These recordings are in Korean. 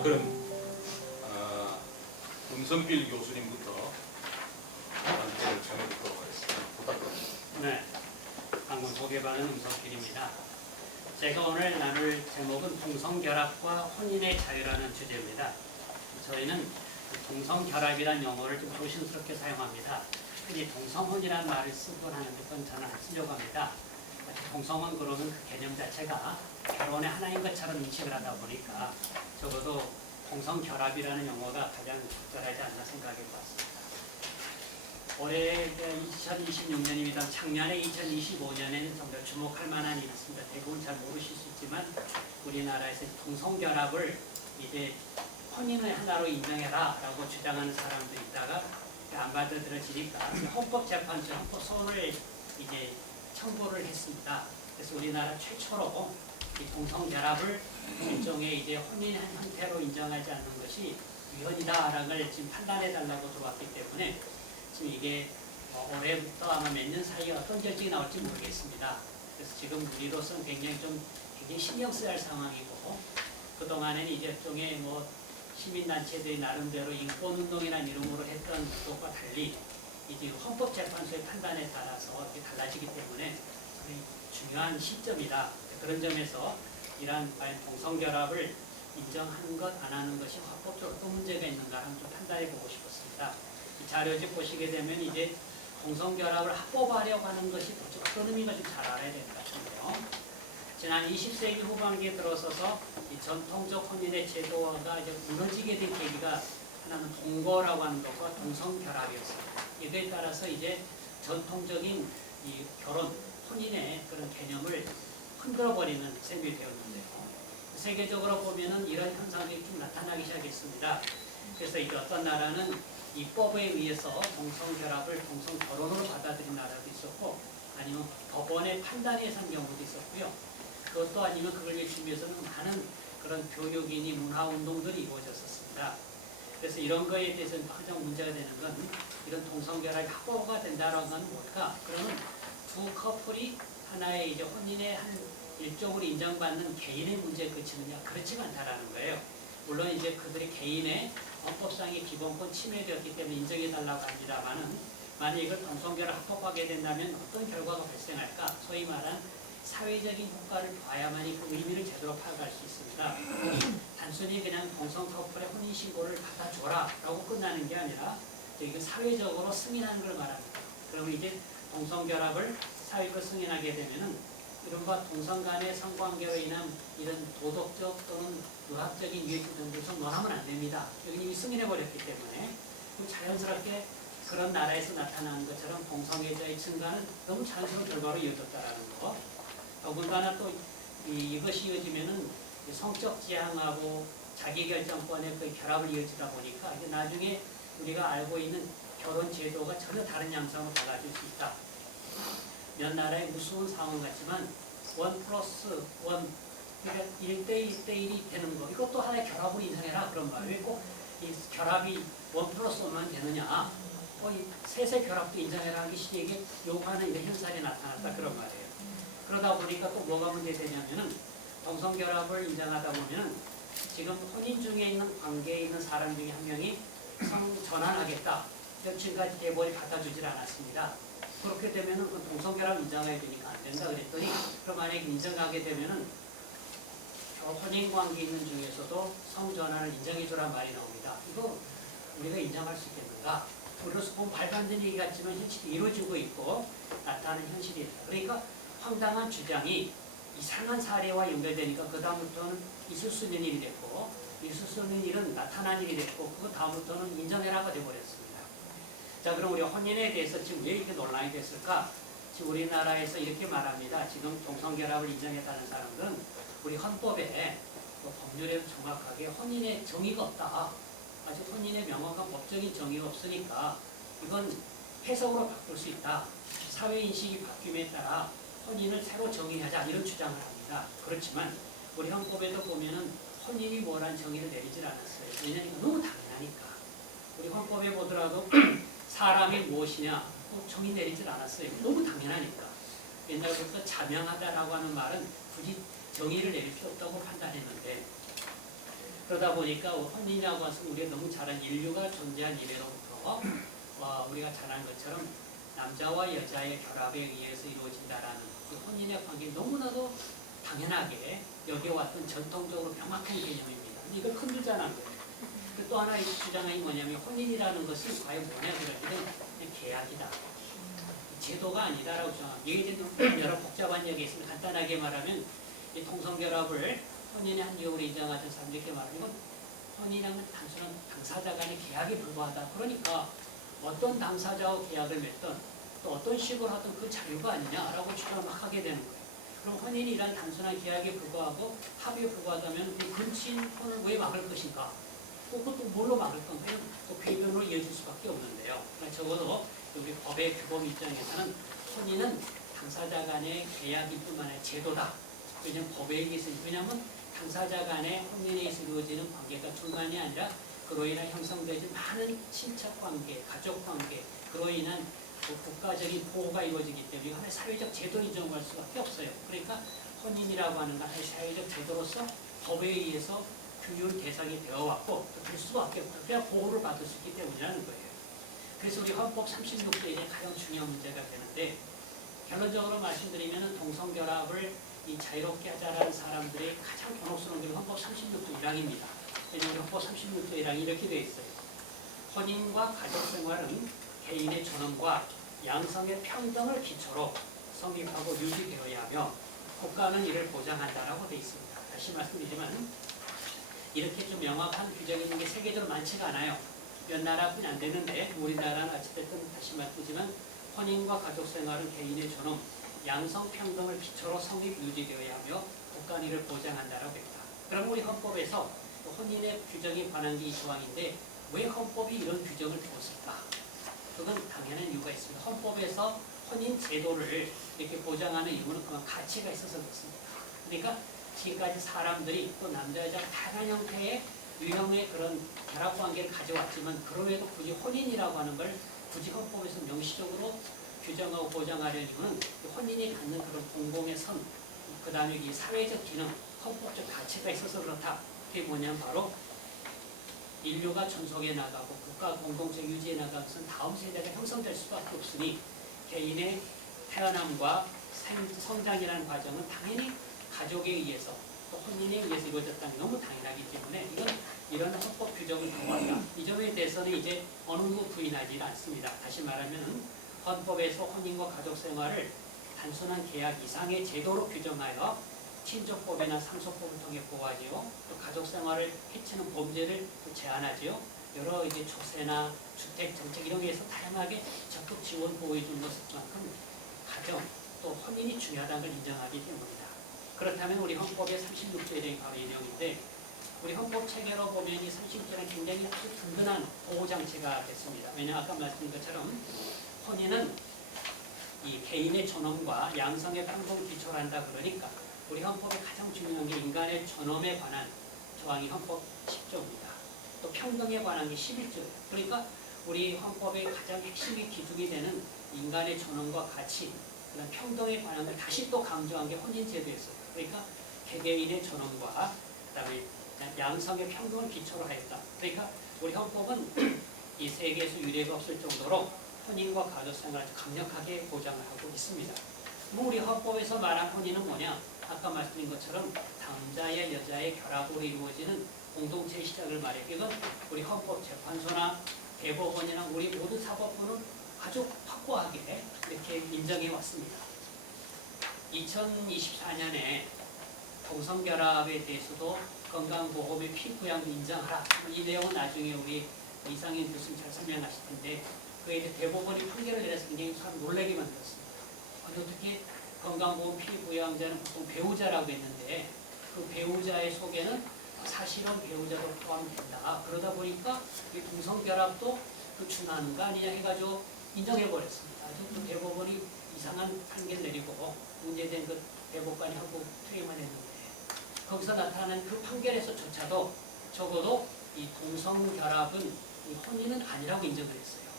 자, 그럼 문성길 교수님부터 단체를 정해보도록 하겠습니다. 부탁드립니다. 네, 방금 소개받은 문성길입니다. 제가 오늘 나눌 제목은 동성결합과 혼인의 자유라는 주제입니다. 저희는 동성결합이라는 용어를 좀 조심스럽게 사용합니다. 흔히 동성혼이라는 말을 쓰곤 하는데 그건 저는 안 쓰려고 합니다. 동성혼 그러면 그 개념 자체가 결혼의 하나인 것처럼 인식을 하다 보니까 적어도 동성결합이라는 용어가 가장 적절하지 않나 생각해 봤습니다. 올해 2026년입니다. 작년에 2025년에는 좀 더 주목할 만한 일이 있습니다. 대부분 잘 모르실 수 있지만 우리나라에서 동성결합을 이제 혼인의 하나로 인정해라 라고 주장하는 사람도 있다가 안 받아들여지니까 헌법재판소에 헌법소원을 이제 청구를 했습니다. 그래서 우리나라 최초로 이 동성결합을 일종의 이제 혼인 형태로 인정하지 않는 것이 위헌이다라는 걸 지금 판단해달라고 들어왔기 때문에 지금 이게 올해부터 아마 몇 년 사이에 어떤 결정이 나올지 모르겠습니다. 그래서 지금 우리로서는 굉장히 신경 써야 할 상황이고 그동안에는 이제 일종의 뭐 시민단체들이 나름대로 인권운동이라는 이름으로 했던 것과 달리 이제 헌법재판소의 판단에 따라서 이렇게 달라지기 때문에 중요한 시점이다. 그런 점에서 이러한 동성결합을 인정하는 것, 안 하는 것이 헌법적으로 어떤 문제가 있는가 한번 좀 판단해 보고 싶었습니다. 이 자료집 보시게 되면 이제 동성결합을 합법화하려고 하는 것이 어떤 의미가 좀 잘 알아야 될 것 같은데요. 지난 20세기 후반기에 들어서서 이 전통적 혼인의 제도가 이제 무너지게 된 계기가 하나는 동거라고 하는 것과 동성결합이었습니다. 이거에 따라서 이제 전통적인 이 결혼, 혼인의 그런 개념을 흔들어버리는 셈이 되었는데요. 세계적으로 보면은 이런 현상이 좀 나타나기 시작했습니다. 그래서 이제 어떤 나라는 입법에 의해서 동성결합을 동성결혼으로 받아들인 나라도 있었고 아니면 법원의 판단에 의한 경우도 있었고요. 그것도 아니면 그걸 위해서 많은 그런 교육이니 문화운동들이 이루어졌었습니다. 그래서 이런 거에 대해서는 가장 문제가 되는 건 이런 동성결합이 합법화가 된다는 건 뭘까? 그러면 두 커플이 하나의 이제 혼인의 한 일종으로 인정받는 개인의 문제에 그치느냐? 그렇지가 않다라는 거예요. 물론 이제 그들이 개인의 헌법상의 기본권 침해되었기 때문에 인정해달라고 합니다만은 만약 이걸 동성결합 합법화하게 된다면 어떤 결과가 발생할까? 소위 말한 사회적인 효과를 봐야만이 그 의미를 제대로 파악할 수 있습니다. 단순히 그냥 동성 커플의 혼인신고를 받아줘라 라고 끝나는 게 아니라 이거 사회적으로 승인하는 걸 말합니다. 그러면 이제 동성결합을 사회적으로 승인하게 되면은 이른바 동성 간의 성관계로 인한 이런 도덕적 또는 의학적인 유해증 등에서 논하면 안 됩니다. 여기 이미 승인해버렸기 때문에 자연스럽게 그런 나라에서 나타나는 것처럼 동성애자의 증가는 너무 자연스러운 결과로 이어졌다는 거. 더군다나 또 이것이 이어지면은 성적 지향하고 자기결정권의 그 결합을 이어지다 보니까 이게 나중에 우리가 알고 있는 결혼 제도가 전혀 다른 양상으로 달라질 수 있다. 몇 나라의 무서운 상황 같지만 1+1 그러니까 1대1이 되는 거 이것도 하나의 결합으로 인정해라 그런 말이에요. 왜 꼭 이 결합이 1+1만 되느냐? 이 셋의 결합도 인정해라 하기 시에게 요구하는 이런 현상이 나타났다 그런 말이에요. 그러다 보니까 또 뭐가 문제되냐면은 동성결합을 인정하다 보면은 지금 혼인 중에 있는 관계에 있는 사람 중에 한 명이 성 전환하겠다. 지금까지 대법원이 받아주질 않았습니다. 그렇게 되면은 그 동성결합 인정해야 되니까 안 된다 그랬더니 그럼 만약에 인정하게 되면은 혼인 관계 있는 중에서도 성전환을 인정해주란 말이 나옵니다. 이거 우리가 인정할 수 있겠는가? 우리로서 보면 말도 안 되는 얘기 같지만 현실이 이루어지고 있고 나타나는 현실이다. 그러니까 황당한 주장이 이상한 사례와 연결되니까 그 다음부터는 있을 수 있는 일이 됐고 있을 수 있는 일은 나타난 일이 됐고 그 다음부터는 인정해라가 되어버렸습니다. 자, 그럼 우리 혼인에 대해서 지금 왜 이렇게 논란이 됐을까? 지금 우리나라에서 이렇게 말합니다. 지금 동성결합을 인정했다는 사람들은 우리 헌법에 법률에 정확하게 혼인의 정의가 없다. 아직 혼인의 명확한 법적인 정의가 없으니까 이건 해석으로 바꿀 수 있다. 사회인식이 바뀜에 따라 혼인을 새로 정의하자 이런 주장을 합니다. 그렇지만 우리 헌법에도 보면은 혼인이 뭐라는 정의를 내리질 않았어요. 왜냐하면 너무 당연하니까. 우리 헌법에 보더라도 사람이 무엇이냐 정의 내리질 않았어요. 너무 당연하니까. 옛날부터 자명하다라고 하는 말은 굳이 정의를 내릴 필요 없다고 판단했는데 그러다 보니까 혼인이라고 해서 우리가 너무 잘 아는 인류가 존재한 이래로부터 우리가 잘 아는 것처럼 남자와 여자의 결합에 의해서 이루어진다라는 그 혼인의 관계를 너무나도 당연하게 여겨왔던 전통적으로 명확한 개념입니다. 근데 이걸 흔들자는 거예요. 또 하나의 주장이 뭐냐면 혼인이라는 것은 과연 뭐냐 그러면 계약이다. 제도가 아니다라고 주장합니다. 이게 이제 여러 복잡한 얘기 있습니다. 간단하게 말하면 이 동성결합을 혼인의 한 유형으로 인정하던 사람들이 이렇게 말하면 혼인이라는 단순한 당사자 간의 계약에 불과하다. 그러니까 어떤 당사자와 계약을 맺든 또 어떤 식으로 하든 그 자유가 아니냐라고 주장을 막 하게 되는 거예요. 그럼 혼인이란 단순한 계약에 불과하고 합의에 불과하다면 이 근친혼을 왜 막을 것인가? 그것도 뭘로 막을 건가요? 또 궤변으로 이어질 수밖에 없는데요. 그러니까 적어도 우리 법의 규범 입장에서는 혼인은 당사자 간의 계약일 뿐만 아니라 제도다. 왜냐하면 법에 의해서 왜냐하면 당사자 간의 혼인에 의해서 이루어지는 관계가 둘만이 아니라 그로 인한 형성되어진 많은 친척 관계, 가족 관계, 그로 인한 국가적인 보호가 이루어지기 때문에 하나의 사회적 제도를 인정할 수밖에 없어요. 그러니까 혼인이라고 하는 건 하나의 사회적 제도로서 법에 의해서 규율 대상이 되어왔고 또 될 수밖에 없고 그래야 보호를 받을 수 있기 때문이라는 거예요. 그래서 우리 헌법 36조에 가장 중요한 문제가 되는데 결론적으로 말씀드리면 동성결합을 이 자유롭게 하자라는 사람들의 가장 곤혹스러운 게 헌법 36조 1항입니다. 왜냐하면 헌법 36조 1항이 이렇게 되어 있어요. 혼인과 가족생활은 개인의 존엄과 양성의 평등을 기초로 성립하고 유지되어야 하며 국가는 이를 보장한다라고 되어 있습니다. 다시 말씀드리지만 이렇게 좀 명확한 규정이 있는 게 세계적으로 많지가 않아요. 몇 나라뿐이 안 되는데 우리나라는 어찌됐든 다시 말씀드리지만 혼인과 가족생활은 개인의 존엄, 양성평등을 기초로 성립 유지되어야 하며 국가는 이를 보장한다라고 합니다. 그럼 우리 헌법에서 혼인의 규정에 관한 게 이 조항인데 왜 헌법이 이런 규정을 두었을까? 그건 당연한 이유가 있습니다. 헌법에서 혼인 제도를 이렇게 보장하는 이유는 그만 가치가 있어서 그렇습니다. 그러니까 지금까지 사람들이 또 남자 여자 다양한 형태의 유형의 그런 결합 관계를 가져왔지만 그럼에도 굳이 혼인이라고 하는 걸 굳이 헌법에서 명시적으로 규정하고 보장하려는 이유는 혼인이 갖는 그런 공공의 선, 그 다음에 이 사회적 기능, 헌법적 가치가 있어서 그렇다. 그게 뭐냐면 바로 인류가 존속해 나가고 국가 공동체 유지해 나가면서 다음 세대가 형성될 수밖에 없으니 개인의 태어남과 성장이라는 과정은 당연히 가족에 의해서 또 혼인에 의해서 이루어졌다는 게 너무 당연하기 때문에 이건 이런 헌법 규정을 통과한다. 이 점에 대해서는 이제 어느 누구 부인하지 않습니다. 다시 말하면 헌법에서 혼인과 가족 생활을 단순한 계약 이상의 제도로 규정하여 친족법이나 상속법을 통해 보호하지요. 또 가족 생활을 해치는 범죄를 제한하지요. 여러 이제 조세나 주택 정책 이런 데서 다양하게 적극 지원 보호해 주는 것만큼 가정 또 혼인이 중요하다는 걸 인정하기 때문입니다. 그렇다면 우리 헌법의 36조에 대한 바로 이 내용인데 우리 헌법 체계로 보면 이 36조는 굉장히 아주 든든한 보호 장치가 됐습니다. 왜냐하면 아까 말씀드린 것처럼 혼인은 이 개인의 존엄과 양성의 평등을 기초로 한다 그러니까 우리 헌법에 가장 중요한 게 인간의 존엄에 관한 조항이 헌법 10조입니다. 또 평등에 관한 게 11조예요. 그러니까 우리 헌법의 가장 핵심이 기둥이 되는 인간의 존엄과 가치, 그다음 평등에 관한 걸 다시 또 강조한 게 혼인제도였어요. 그러니까 개개인의 존엄과 그다음에 양성의 평등을 기초로 하였다. 그러니까 우리 헌법은 이 세계에서 유례가 없을 정도로 혼인과 가족생활을 아주 강력하게 보장을 하고 있습니다. 우리 헌법에서 말한 혼인은 뭐냐? 아까 말씀드린 것처럼 남자의 여자의 결합으로 이루어지는 공동체의 시작을 말해요. 이건 우리 헌법재판소나 대법원이나 우리 모든 사법부는 아주 확고하게 이렇게 인정해 왔습니다. 2024년에 동성결합에 대해서도 건강보험의 피부양도 인정하라. 이 내용은 나중에 우리 이상인 교수님 잘 설명하실 텐데 그에 대해 대법원이 판결을 내려서 굉장히 사람 놀라게 만들었습니다. 어떻게 건강보험 피부양자는 보통 배우자라고 했는데 그 배우자의 속에는 사실은 배우자도 포함된다. 그러다 보니까 이 동성결합도 그 준하는 거 아니냐 해가지고 인정해버렸습니다. 그 대법원이 이상한 판결 내리고 문제된 그 대법관이 하고 퇴임을 했는데 거기서 나타나는 그 판결에서조차도 적어도 이 동성결합은 이 혼인은 아니라고 인정을 했어요.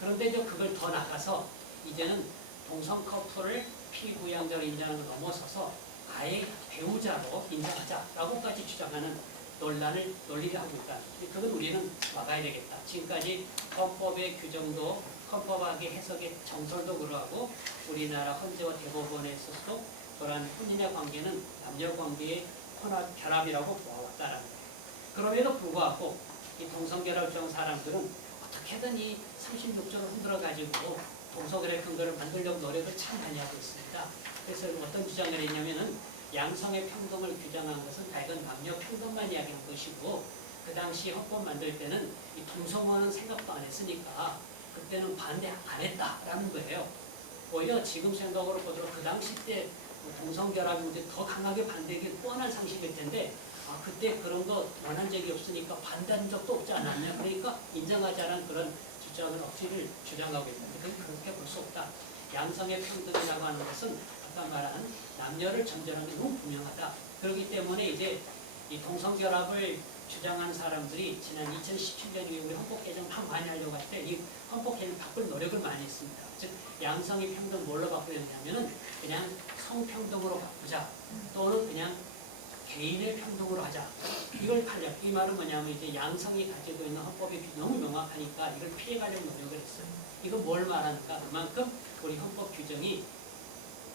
그런데 이제 그걸 더 나가서 이제는 동성 커플을 피부양자로 인정하는 걸 넘어서서 아예 배우자로 인정하자라고까지 주장하는 논리를 하고 있다. 그건 우리는 막아야 되겠다. 지금까지 헌법의 규정도 헌법학의 해석의 정설도 그러하고 우리나라 헌재와 대법원에 있어서도 그러한 혼인의 관계는 남녀 관계의 결합이라고 보아왔다라는 거예요. 그럼에도 불구하고 이 동성결합 주장하는 사람들은 어떻게든 이 36조를 흔들어 가지고 동성결합 근거를 만들려고 노력을 참 많이 하고 있습니다. 그래서 어떤 주장을 했냐면은 양성의 평등을 규정한 것은 다이건 남녀 평등만 이야기한 것이고 그 당시 헌법 만들 때는 이 동성혼은 생각도 안 했으니까 그때는 반대 안 했다라는 거예요. 오히려 지금 생각으로 보도록 그 당시 때 동성결합이 더 강하게 반대하기 뻔한 상식일 텐데 그때 그런 거 원한 적이 없으니까 반대한 적도 없지 않았냐. 그러니까 인정하지 않은 그런 주장을 억지를 주장하고 있는데 그렇게 볼 수 없다. 양성의 평등이라고 하는 것은 아까 말한 남녀를 전제하는 게 너무 분명하다. 그렇기 때문에 이제 이 동성결합을 주장하는 사람들이 지난 2017년 이후에 헌법 개정 막 많이 하려고 할 때 이 헌법 개정 바꿀 노력을 많이 했습니다. 즉 양성의 평등 뭘로 바꾸려냐면은 그냥 성평등으로 바꾸자 또는 그냥 개인의 평등으로 하자. 이걸 하려. 이 말은 뭐냐면 이제 양성이 가지고 있는 헌법이 너무 명확하니까 이걸 피해가려고 노력을 했어요. 이건 뭘 말하는가? 그만큼 우리 헌법 규정이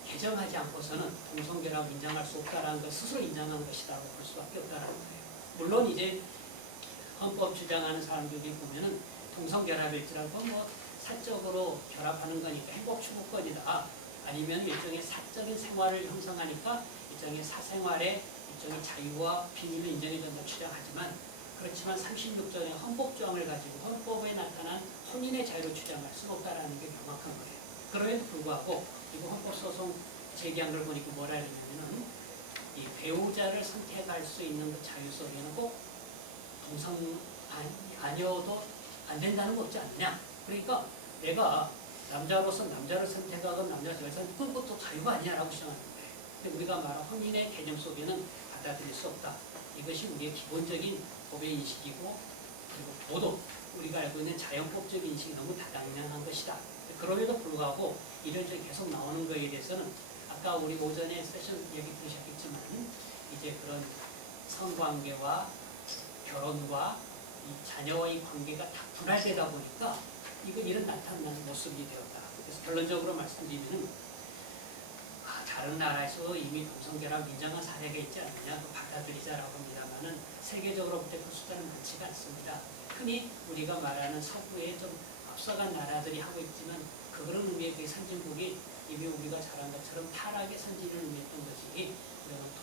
개정하지 않고서는 동성결합을 인정할 수 없다라는 걸 스스로 인정한 것이라고 볼 수밖에 없다라는 거예요. 물론 이제 헌법 주장하는 사람들이 보면은 동성결합일지라도 뭐 사적으로 결합하는 거니까 행복추구권이다. 아니면 일종의 사적인 생활을 형성하니까 일종의 사생활의 일종의 자유와 비밀을 인정해 준다 주장하지만 그렇지만 36조의 헌법 조항을 가지고 헌법에 나타난 혼인의 자유를 주장할 수는 없다라는 게 명확한 거예요. 그럼에도 불구하고 이거 헌법소송 제기한 걸 보니까 뭐라 했냐면은 이 배우자를 선택할 수 있는 그 자유 속에는 꼭 동성 아니어도 안 된다는 거 없지 않느냐. 그러니까 내가 남자로서 남자를 선택하건 남자를 선택하건 그것도 자유가 아니냐라고 주장하는 거예요. 근데 우리가 말한 혼인의 개념 속에는 받아들일 수 없다. 이것이 우리의 기본적인 법의 인식이고 그리고 도덕, 우리가 알고 있는 자연법적 인식이 너무 다당연한 것이다. 그럼에도 불구하고 이런 점이 계속 나오는 거에 대해서는 아까 우리 오전에 세션 얘기 들으셨겠지만 이제 그런 성관계와 결혼과 이 자녀와의 관계가 다 분할되다 보니까 이런 나타나는 모습이 되었다. 그래서 결론적으로 말씀드리면 다른 나라에서 이미 동성결합 인정한 사례가 있지 않느냐 받아들이자라고 합니다만은 세계적으로 볼 때 그 숫자는 많지가 않습니다. 흔히 우리가 말하는 서구에 좀 앞서간 나라들이 하고 있지만 그런 의미의 그 선진국이 이미 우리가 잘한 것처럼 타락의 선진을 의미했던 것이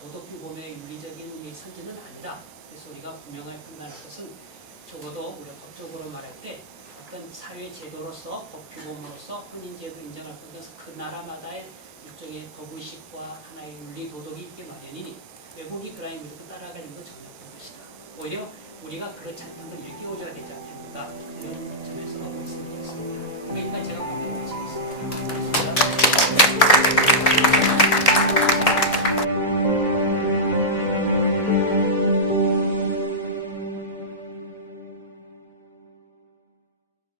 도덕규범의 윤리적인 의미의 선진은 아니다. 그래서 우리가 분명하게 판단할 것은 적어도 우리가 법적으로 말할 때 어떤 사회 제도로서 법규범으로서 혼인제도 인정할 것은 그 나라마다의 일종의 법의식과 하나의 윤리 도덕이 있게 마련이니 외국이 그 라인 무조건 따라가는 건 전혀 없는 것이다. 오히려 우리가 그렇지 않다는 걸 일깨워줘야 되지 않겠는가 이런 점에서 말씀드리겠습니다. 그러니까 제가 말씀드리겠습니다.